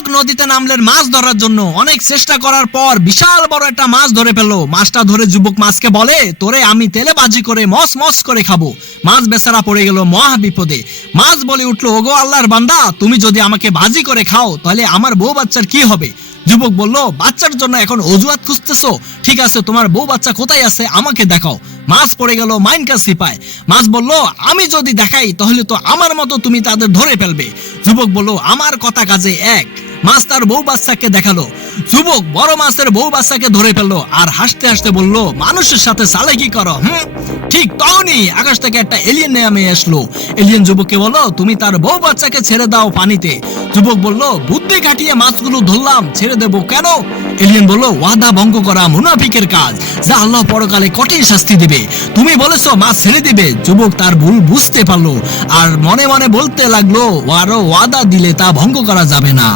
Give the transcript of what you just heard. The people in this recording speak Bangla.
যুবক নদীতে নামলেন মাছ ধরার জন্য। অনেক চেষ্টা করার পর বিশাল বড় একটা মাছ ধরে ফেললো। মাছটা ধরে যুবক মাছকে বলে, তোরে আমি তেলে ভাজি করে মস মস করে খাবো। মাছ বেচারা পড়ে গেল মহা বিপদে। মাছ বলে উঠলো, ওগো আল্লাহর বান্দা, তুমি যদি আমাকে ভাজি করে খাও তাহলে আমার বউ বাচ্চার কি হবে? যুবক বলল, বাচ্চার জন্য এখন অজুহাত খুঁজতেছো? ঠিক আছে, তোমার বউ বাচ্চা কোথায় আছে আমাকে দেখাও। মাছ পড়ে গেল মাইনকা সিপায়। মাছ বলল, আমি যদি দেখাই তাহলে তো আমার মতো তুমি তাদের ধরে ফেলবে। যুবক বলল, আমার কথা কাজে এক। মাছ তার বউ বাচ্চাকে দেখালো। যুবক বড় মাছের বউ বাচ্চাকে ধরে ফেললো আর হাসতে হাসতে বলল, মানুষের সাথে চালাকি করো। ঠিক তখনই আকাশ থেকে একটা এলিয়েন নেমে আসলো। এলিয়েন যুবককে বলল, তুমি তার বউ বাচ্চাকে ছেড়ে দাও পানিতে। যুবক বলল, বুদ্ধি খাটিয়ে মাছগুলো ধরলাম, ছেড়ে দেবো কেন? এলিয়েন বলল, ওয়াদা ভঙ্গ করা মুনাফিকের কাজ, যা আল্লাহ পরকালে কঠিন শাস্তি দিবে। তুমি বলেছো মাছ ছেড়ে দিবে। যুবক তার ভুল বুঝতে পারলো আর মনে মনে বলতে লাগলো, আরো ওয়াদা দিলে তা ভঙ্গ করা যাবে না।